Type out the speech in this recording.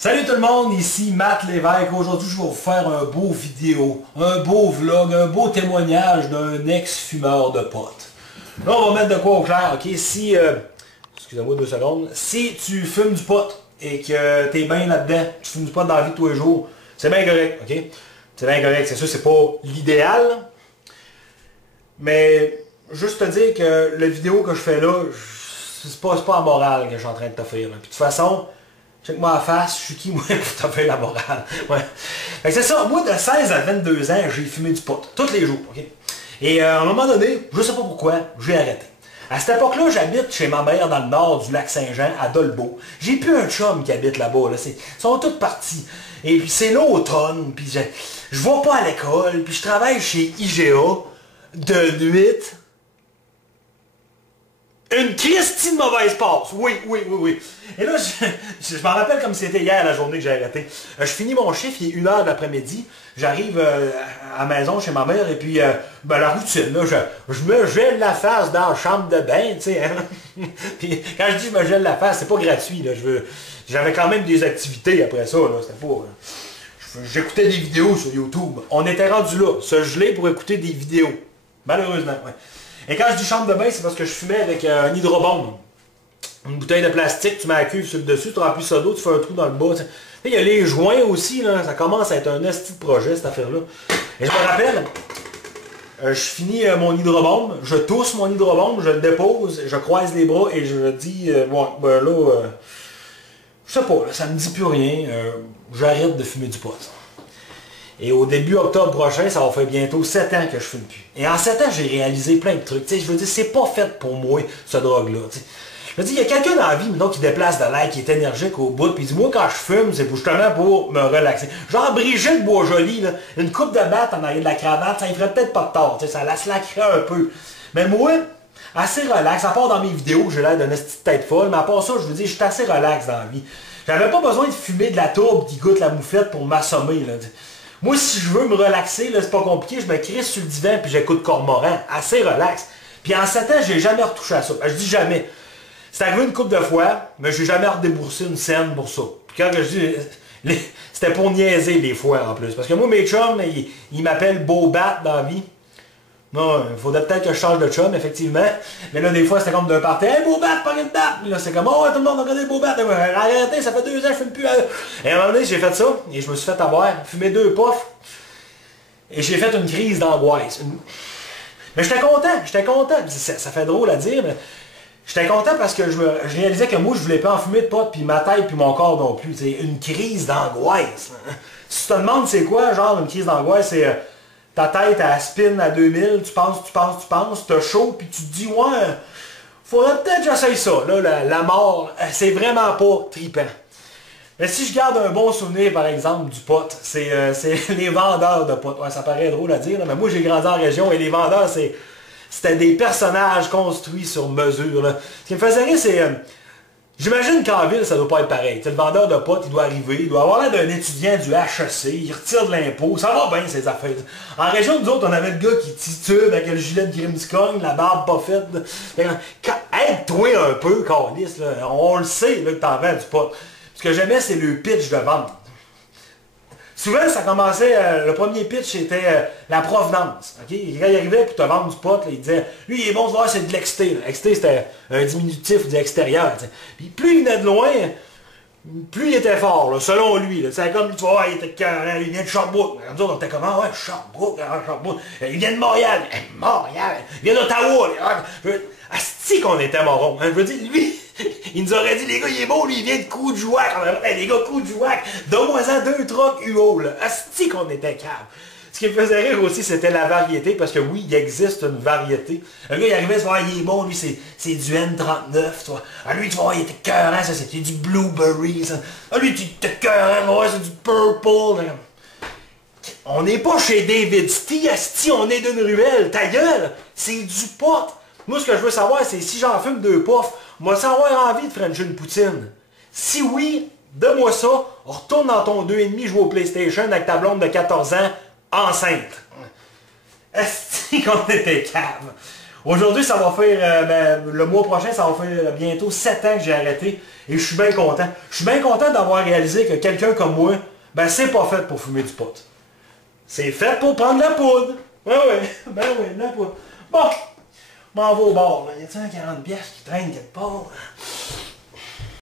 Salut tout le monde, ici Matt Lévesque. Aujourd'hui, je vais vous faire un beau vidéo, un beau vlog, un beau témoignage d'un ex-fumeur de potes. Là, on va mettre de quoi au clair, ok? Si, excusez-moi 2 secondes, si tu fumes du pot et que t'es bien là-dedans, tu fumes du pot dans la vie de tous les jours, c'est bien correct, ok? C'est bien correct, c'est sûr, c'est pas l'idéal, mais juste te dire que la vidéo que je fais là, c'est pas la morale que je suis en train de t'offrir. Puis de toute façon, check-moi la face, je suis qui moi pour t'offrir la morale? Ouais. Fait que c'est ça, moi de 16 à 22 ans, j'ai fumé du pot, tous les jours, ok? Et à un moment donné, je sais pas pourquoi, j'ai arrêté. À cette époque-là, j'habite chez ma mère dans le nord du lac Saint-Jean, à Dolbeau. J'ai plus un chum qui habite là-bas, là. Ils sont tous partis. Et puis c'est l'automne, puis je vais pas à l'école, puis je travaille chez IGA de nuit. Une Christie de mauvaise passe. Oui. Et là, je m'en rappelle comme c'était hier la journée que j'ai arrêté. Je finis mon chiffre, il est 1h de l'après-midi. J'arrive à la maison chez ma mère et puis la routine, là, je me gèle la face dans la chambre de bain, tu sais. Hein? Puis quand je dis je me gèle la face, c'est pas gratuit, là. J'avais quand même des activités après ça, là. C'était pas. J'écoutais des vidéos sur YouTube. On était rendu là, se geler pour écouter des vidéos. Malheureusement, ouais. Et quand je dis chambre de bain, c'est parce que je fumais avec un hydrobombe. Une bouteille de plastique, tu mets la cuve sur le dessus, tu remplis ça d'eau, tu fais un trou dans le bas. Il y a les joints aussi, là, ça commence à être un esti de projet, cette affaire-là. Et je me rappelle, je finis mon hydrobombe, je tousse mon hydrobombe, je le dépose, je croise les bras et je dis, je sais pas, là, ça me dit plus rien, j'arrête de fumer du pot. Et au début octobre prochain, ça va faire bientôt 7 ans que je fume plus. Et en 7 ans, j'ai réalisé plein de trucs. T'sais, je veux dire, c'est pas fait pour moi, ce drogue-là. Je veux dire, il y a quelqu'un dans la vie, maintenant, qui déplace de l'air, qui est énergique au bout, puis il dit, moi, quand je fume, c'est justement pour me relaxer. Genre Brigitte Boisjoli, là, une coupe de batte en arrière de la cravate, ça ne ferait peut-être pas de tort, ça la slackerait un peu. Mais moi, assez relax, à part dans mes vidéos, j'ai l'air d'une petite tête folle, mais à part ça, je vous dis, je suis assez relax dans la vie. J'avais pas besoin de fumer de la tourbe qui goûte la moufette pour m'assommer, là. Moi, si je veux me relaxer, là, c'est pas compliqué, je me crisse sur le divan puis j'écoute Cormoran, assez relax. Puis en 7 ans, j'ai jamais retouché à ça. Je dis jamais. C'est arrivé une couple de fois, mais j'ai jamais redéboursé une scène pour ça. Puis quand je dis, c'était pour niaiser les fois en plus. Parce que moi, mes chums, ils m'appellent Beau-Bat dans la vie. Non, il faudrait peut-être que je change de chum, effectivement. Mais là, des fois, c'était comme d'un party. Hey, Beau-Bat, pas une batte! Là, c'est comme, oh, tout le monde regarde Beau-Bat. Arrêtez, ça fait 2 ans, je fume plus. Et à un moment donné, j'ai fait ça, et je me suis fait avoir, fumé 2 puffs. Et j'ai fait une crise d'angoisse. Mais j'étais content. Ça fait drôle à dire, mais j'étais content parce que je réalisais que moi, je voulais pas en fumer de pot, puis ma tête, puis mon corps non plus. C'est une crise d'angoisse. Si tu te demandes c'est quoi, genre, une crise d'angoisse, c'est... Ta tête, elle spin à 2000, tu penses, t'as chaud, puis tu te dis, ouais, faudrait peut-être que j'essaye ça. Là, la mort, c'est vraiment pas trippant. Mais si je garde un bon souvenir, par exemple, du pot, c'est les vendeurs de pot. Ouais, ça paraît drôle à dire, là, mais moi, j'ai grandi en région, et les vendeurs, c'était des personnages construits sur mesure. Là. Ce qui me faisait rire, c'est... J'imagine qu'en ville, ça doit pas être pareil. T'sais, le vendeur de potes, il doit arriver, il doit avoir l'air d'un étudiant du HEC, il retire de l'impôt, ça va bien ces affaires. En région, nous autres, on avait le gars qui titube avec le gilet de Grimmskong, la barbe pas faite. Aide-toi un peu, Carlis, là. On le sait là, que t'en vends du pot. Ce que j'aimais, c'est le pitch de vente. Souvent, ça commençait, le premier pitch, c'était la provenance. Okay? Quand il arrivait pour te vendre du pot, là, il disait, lui, il est bon de voir, c'est de l'exté. L'exté, c'était un diminutif du extérieur. T'sais. Puis plus il venait de loin, plus il était fort, là, selon lui. C'est comme, tu vois, il était il vient de Sherbrooke. Nous autres, on était comme, ah ouais, Sherbrooke. Il vient de Montréal. Montréal. Il vient d'Ottawa. Asti qu'on était morons. Hein? Je veux dire, lui... Il nous aurait dit, les gars, il est beau, lui, il vient de Coudjouac. Les gars, Coudjouac, donne-moi-en 2 trucks UO, là. Asti qu'on était cave. Ce qui me faisait rire aussi, c'était la variété, parce que oui, il existe une variété. Un gars, il arrivait, il est bon, lui, c'est du N39, toi. Ah, lui, tu vois, il était cœurant, ça, c'était du Blueberry, ça. Ah, lui, tu était cœurant, ouais, c'est du Purple. On n'est pas chez David Sti, Asti, on est d'une ruelle. Ta gueule, c'est du pot. Moi, ce que je veux savoir, c'est si j'en fume 2 puffs, moi, sans avoir envie de frencher une poutine. Si oui, donne-moi ça, retourne dans ton 2,5 jouer au PlayStation avec ta blonde de 14 ans, enceinte. Est-ce qu'on était cave? Aujourd'hui, ça va faire, le mois prochain, ça va faire bientôt 7 ans que j'ai arrêté. Et je suis bien content. Je suis bien content d'avoir réalisé que quelqu'un comme moi, ben c'est pas fait pour fumer du pot. C'est fait pour prendre la poudre. Ben oui, la poudre. Bon, m'en va au bar. Y a-t-il un 40$ qui traîne quelque part?